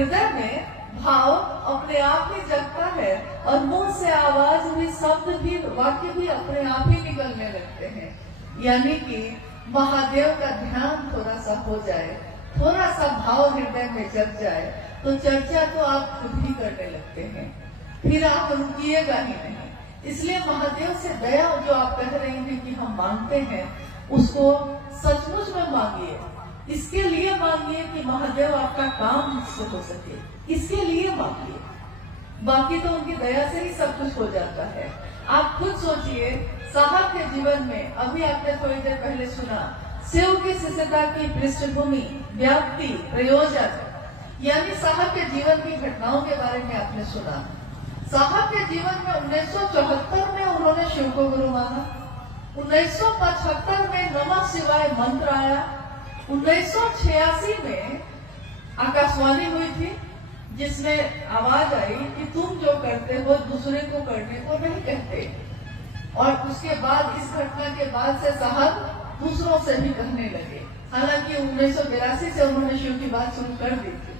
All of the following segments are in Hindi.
हृदय में भाव अपने आप ही जगता है और मुंह से आवाज भी, शब्द भी, वाक्य भी अपने आप ही निकलने लगते हैं। यानी कि महादेव का ध्यान थोड़ा सा हो जाए, थोड़ा सा भाव हृदय में जग जाए तो चर्चा तो आप खुद ही करने लगते हैं, फिर आप रुकिएगा ही नहीं। इसलिए महादेव से दया जो आप कह रही हैं कि हम मांगते हैं, उसको सचमुच में मांगिए। इसके लिए मांगिए कि महादेव आपका काम मुझसे हो सके, इसके लिए मांगिए। बाकी तो उनकी दया से ही सब कुछ हो जाता है। आप खुद सोचिए, साहब के जीवन में अभी आपने थोड़ी देर पहले सुना, शिव की शिष्यता की पृष्ठभूमि, व्याप्ति, प्रयोजन, यानी साहब के जीवन की घटनाओं के बारे में आपने सुना। साहब के जीवन में 1974 में उन्होंने शिव को गुरु माना, 1975 में नमः शिवाय मंत्र आया, 1986 में आकाशवाणी हुई थी जिसमें आवाज आई कि तुम जो करते हो दूसरे को करने को नहीं कहते। और उसके बाद, इस घटना के बाद से साहब दूसरों से भी कहने लगे। हालांकि 1982 से उन्होंने शिव की बात शुरू कर दी थी,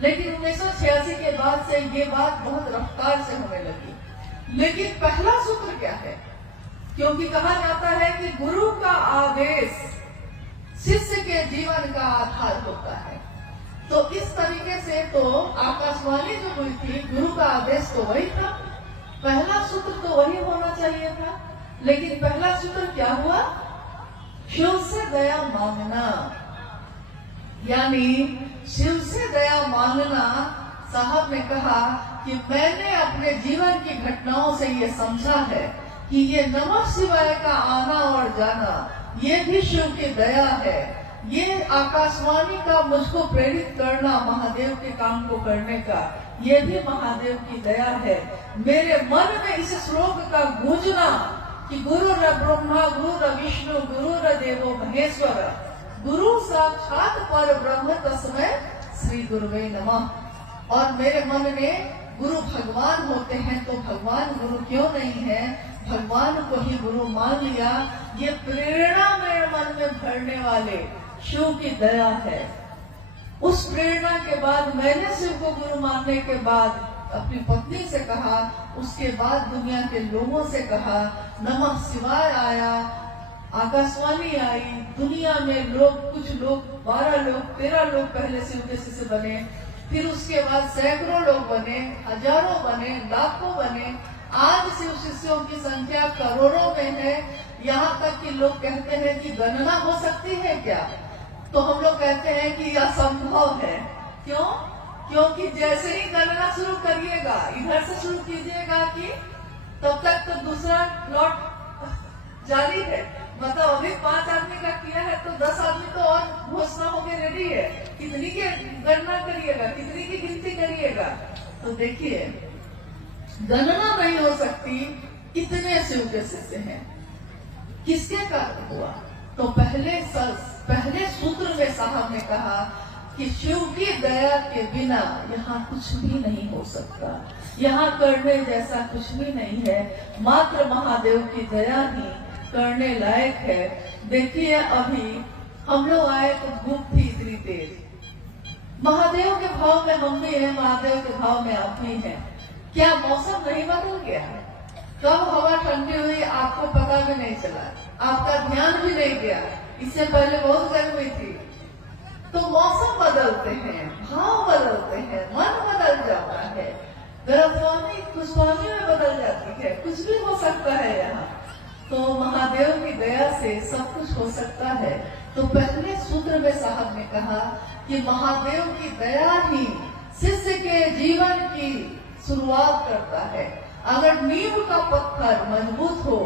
लेकिन 1986 के बाद से ये बात बहुत रफ्तार से होने लगी। लेकिन पहला सूत्र क्या है? क्योंकि कहा जाता है कि गुरु का आदेश शिष्य के जीवन का आधार होता है, तो इस तरीके से तो आकाशवाणी जो हुई थी, गुरु का आदेश तो वही था, पहला सूत्र तो वही होना चाहिए था। लेकिन पहला सूत्र क्या हुआ? शिव से दया मांगना। यानी शिव से दया मांगना। साहब ने कहा कि मैंने अपने जीवन की घटनाओं से ये समझा है कि ये नमः शिवाय का आना और जाना, ये भी शिव की दया है। ये आकाशवाणी का मुझको प्रेरित करना महादेव के काम को करने का, ये भी महादेव की दया है। मेरे मन में इस श्लोक का गूंजना कि गुरु र ब्रह्मा, गुरु र विष्णु, गुरु र देवो महेश्वर, गुरु साक्षात पर ब्रह्म तस्मै श्री गुरुवे नमः। और मेरे मन में गुरु भगवान होते हैं तो भगवान गुरु क्यों नहीं है, भगवान को ही गुरु मान लिया। ये प्रेरणा मेरे मन में भरने वाले शिव की दया है। उस प्रेरणा के बाद मैंने शिव को गुरु मानने के बाद अपनी पत्नी से कहा, उसके बाद दुनिया के लोगों से कहा, नमः शिवाय आया, आकाशवाणी आई, दुनिया में लोग, कुछ लोग 12 लोग 13 लोग पहले शिव के शिष्य बने, फिर उसके बाद सैकड़ों लोग बने, हजारों बने, लाखों बने। आज शिव शिष्यों की संख्या करोड़ों में है। यहाँ तक कि लोग कहते हैं कि गणना हो सकती है क्या? तो हम लोग कहते हैं कि असंभव है। क्यों? क्योंकि जैसे ही गणना शुरू करिएगा, इधर से शुरू कीजिएगा कि तब तक तो दूसरा प्लॉट जारी है। मतलब अभी 5 आदमी का किया है तो 10 आदमी तो और घोषणा होके रेडी है। कितनी की गणना करिएगा, कितनी की गिनती करिएगा? तो देखिए, गणना नहीं हो सकती, इतने शिव के शिष्य हैं। किसके कारण हुआ? तो पहले सूत्र में साहब ने कहा कि शिव की दया के बिना यहाँ कुछ भी नहीं हो सकता, यहाँ करने जैसा कुछ भी नहीं है, मात्र महादेव की दया ही करने लायक है। देखिए, अभी हम लोग आए तो धूप थी इतनी तेज, महादेव के भाव में हम भी हैं, महादेव के भाव में आप भी हैं। क्या मौसम नहीं बदल गया है? कब हवा ठंडी हुई आपको पता भी नहीं चला, आपका ध्यान भी नहीं गया। इससे पहले बहुत गर्मी थी। तो मौसम बदलते हैं, भाव बदलते हैं, मन बदल जाता है, गर्मवानी खुशहाली में बदल जाती है, कुछ भी हो सकता है यहाँ। तो महादेव की दया से सब कुछ हो सकता है। तो पहले सूत्र में साहब ने कहा कि महादेव की दया ही शिष्य के जीवन की शुरुआत करता है। अगर नींव का पत्थर मजबूत हो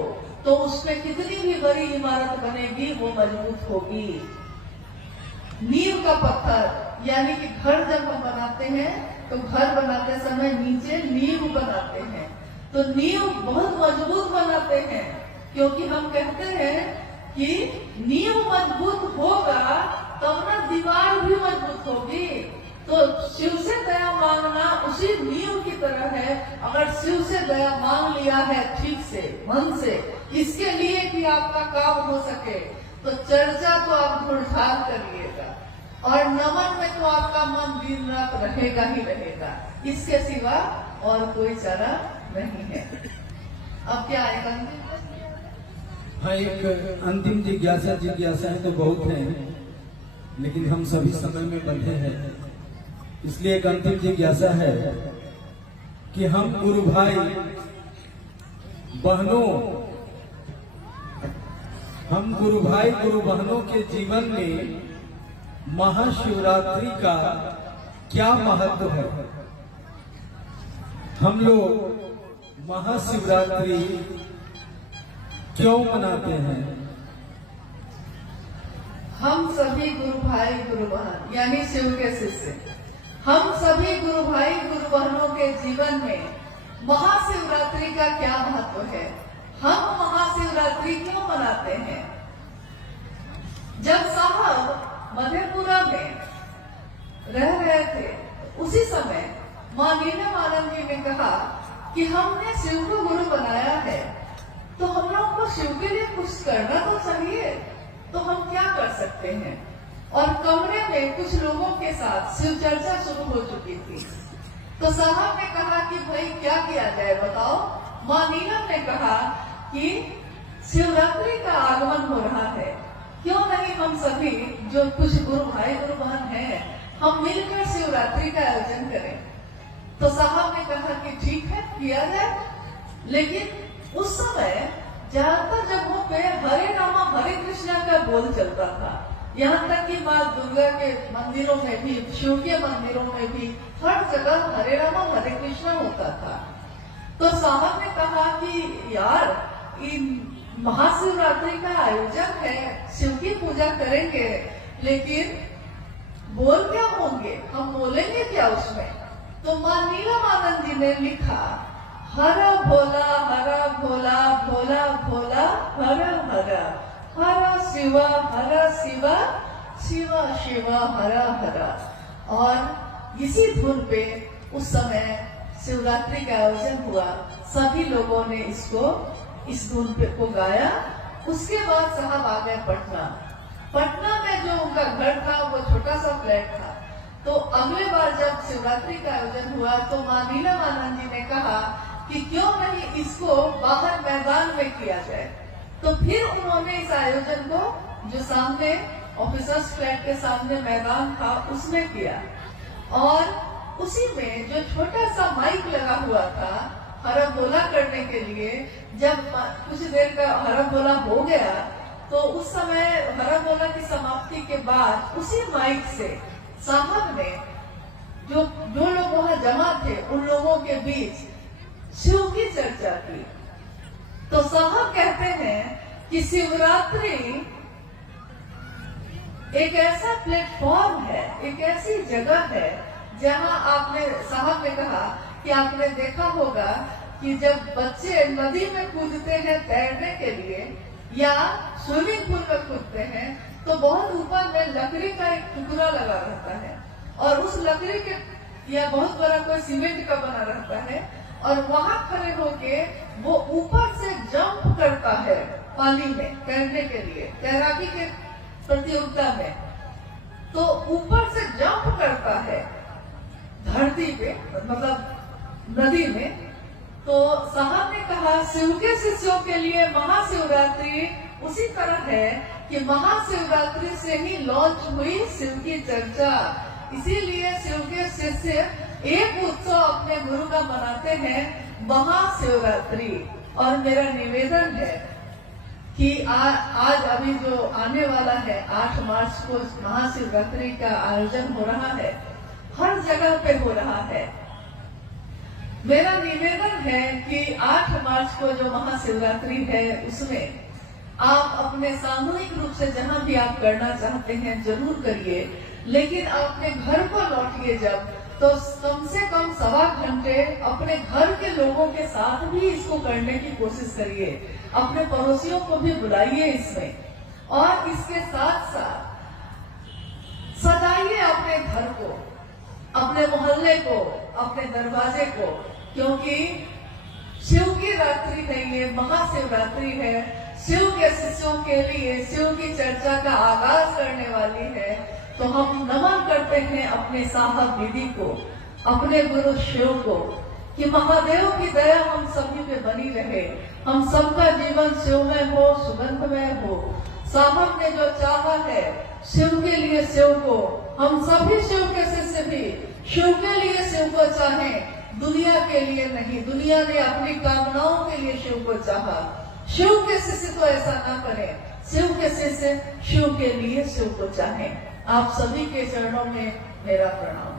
तो उसमें कितनी भी बड़ी इमारत बनेगी वो मजबूत होगी। नींव का पत्थर यानी कि घर जब हम बनाते हैं तो घर बनाते समय नीचे नींव बनाते हैं, तो नींव बहुत मजबूत बनाते हैं, क्योंकि हम कहते हैं कि नींव मजबूत होगा तब ना दीवार भी मजबूत होगी। तो शिव से दया मांगना उसी नींव की तरह है। अगर शिव से दया मांग लिया है ठीक से, मन से, इसके लिए कि आपका काम हो सके, तो चर्चा तो आप ढूंढ करिएगा, और नमन में तो आपका मन दिन रात रहेगा ही रहेगा, इसके सिवा और कोई चारा नहीं है। अब क्या आएगा? हाँ, एक अंतिम जिज्ञासाएं तो बहुत हैं, लेकिन हम सभी समय में बंधे हैं, इसलिए एक अंतिम जिज्ञासा है कि हम गुरु भाई बहनों, हम गुरु भाई गुरु बहनों के जीवन में महाशिवरात्रि का क्या महत्व है? हम लोग महाशिवरात्रि क्यों मनाते हैं? हम सभी गुरु भाई गुरु बहन यानी शिव के शिष्य, हम सभी गुरु भाई गुरु बहनों के जीवन में महाशिवरात्रि का क्या महत्व है? हम महाशिवरात्रि क्यों मनाते हैं? जब साहब मधेपुरा में रह रहे थे, उसी समय मां नीलमानंद जी ने कहा कि हमने शिव को गुरु बनाया है, तो हम लोग को शिव के लिए कुछ करना तो चाहिए, तो हम क्या कर सकते हैं? और कमरे में कुछ लोगों के साथ शिव चर्चा शुरू हो चुकी थी। तो साहब ने कहा कि भाई क्या किया जाए बताओ। मां नीलम ने कहा कि शिवरात्रि का आगमन हो रहा है, क्यों नहीं हम सभी जो कुछ गुरु भाई गुरु बहन हैं, हम मिलकर शिवरात्रि का आयोजन करें। तो साहब ने कहा कि ठीक है, किया जाए। लेकिन उस समय ज्यादातर जगहों पे हरे रामा हरे कृष्णा का बोल चलता था, यहाँ तक कि माँ दुर्गा के मंदिरों में भी, शिव के मंदिरों में भी हर जगह हरे रामा हरे कृष्णा होता था। तो साहब ने कहा कि यार, इन महाशिवरात्रि का आयोजन है, शिव की पूजा करेंगे, लेकिन बोल क्या होंगे, हम बोलेंगे क्या उसमें? तो मां नीलमानंद जी ने लिखा, हरा भोला भोला भोला भोला हर हर, हर शिवा शिवा शिवा शिवा हर हर। और इसी धुन पे उस समय शिवरात्रि का आयोजन हुआ, सभी लोगों ने इस धुन पे को गाया। उसके बाद साहब आ गए पटना। पटना में जो उनका घर था वो छोटा सा फ्लैट था। तो अगले बार जब शिवरात्रि का आयोजन हुआ तो मां नीलमानंद जी ने कहा कि क्यों नहीं इसको बाहर मैदान में किया जाए। तो फिर उन्होंने इस आयोजन को जो सामने ऑफिसर्स फ्लैट के सामने मैदान था उसमें किया, और उसी में जो छोटा सा माइक लगा हुआ था हरा बोला करने के लिए, जब कुछ देर का हरा बोला हो गया तो उस समय हरा बोला की समाप्ति के बाद उसी माइक से साहब ने जो लोग वहां जमा थे उन लोगों के बीच शिव की चर्चा की। तो साहब कहते हैं कि शिवरात्रि एक ऐसा प्लेटफॉर्म है, एक ऐसी जगह है जहां आपने, साहब ने कहा कि आपने देखा होगा कि जब बच्चे नदी में कूदते हैं तैरने के लिए या स्विमिंग पूल में कूदते हैं तो बहुत ऊपर में लकड़ी का एक टुकड़ा लगा रहता है, और उस लकड़ी के या बहुत बड़ा कोई सीमेंट का बना रहता है, और वहां खड़े होके वो ऊपर से जंप करता है पानी में तैरने के लिए, तैराकी के प्रतियोगिता में। तो ऊपर से जंप करता है धरती पे, मतलब नदी में। तो साहब ने कहा शिव के शिष्यों के लिए महाशिवरात्रि उसी तरह है कि महाशिवरात्रि से ही लॉन्च हुई शिव की चर्चा। इसीलिए शिव के शिष्य एक उत्सव अपने गुरु का मनाते हैं, महाशिवरात्रि। और मेरा निवेदन है कि आज अभी जो आने वाला है 8 मार्च को महाशिवरात्रि का आयोजन हो रहा है, हर जगह पे हो रहा है। मेरा निवेदन है कि 8 मार्च को जो महाशिवरात्रि है उसमें आप अपने सामूहिक रूप से जहां भी आप करना चाहते हैं जरूर करिए, लेकिन अपने घर को लौटिए जब, तो कम से कम 1.25 घंटे अपने घर के लोगों के साथ भी इसको करने की कोशिश करिए, अपने पड़ोसियों को भी बुलाइए इसमें, और इसके साथ साथ सजाइए अपने घर को, अपने मोहल्ले को, अपने दरवाजे को, क्योंकि शिव की रात्रि है, ये महाशिवरात्रि है, शिव के शिष्यों के लिए शिव की चर्चा का आगाज करने वाली है। तो हम नमन करते हैं अपने साहब दीदी को, अपने गुरु शिव को, कि महादेव की दया हम सभी पे बनी रहे, हम सबका जीवन शिवमय हो, सुगंधमय हो। साहब ने जो चाहा है शिव के लिए शिव को, हम सभी शिव के शिष्य भी शिव के लिए शिव को चाहें, दुनिया के लिए नहीं। दुनिया ने अपनी कामनाओं के लिए शिव को चाहा, शिव के शिष्य तो ऐसा ना करें, शिव के शिष्य शिव के लिए शिव को चाहें। आप सभी के चरणों में मेरा प्रणाम।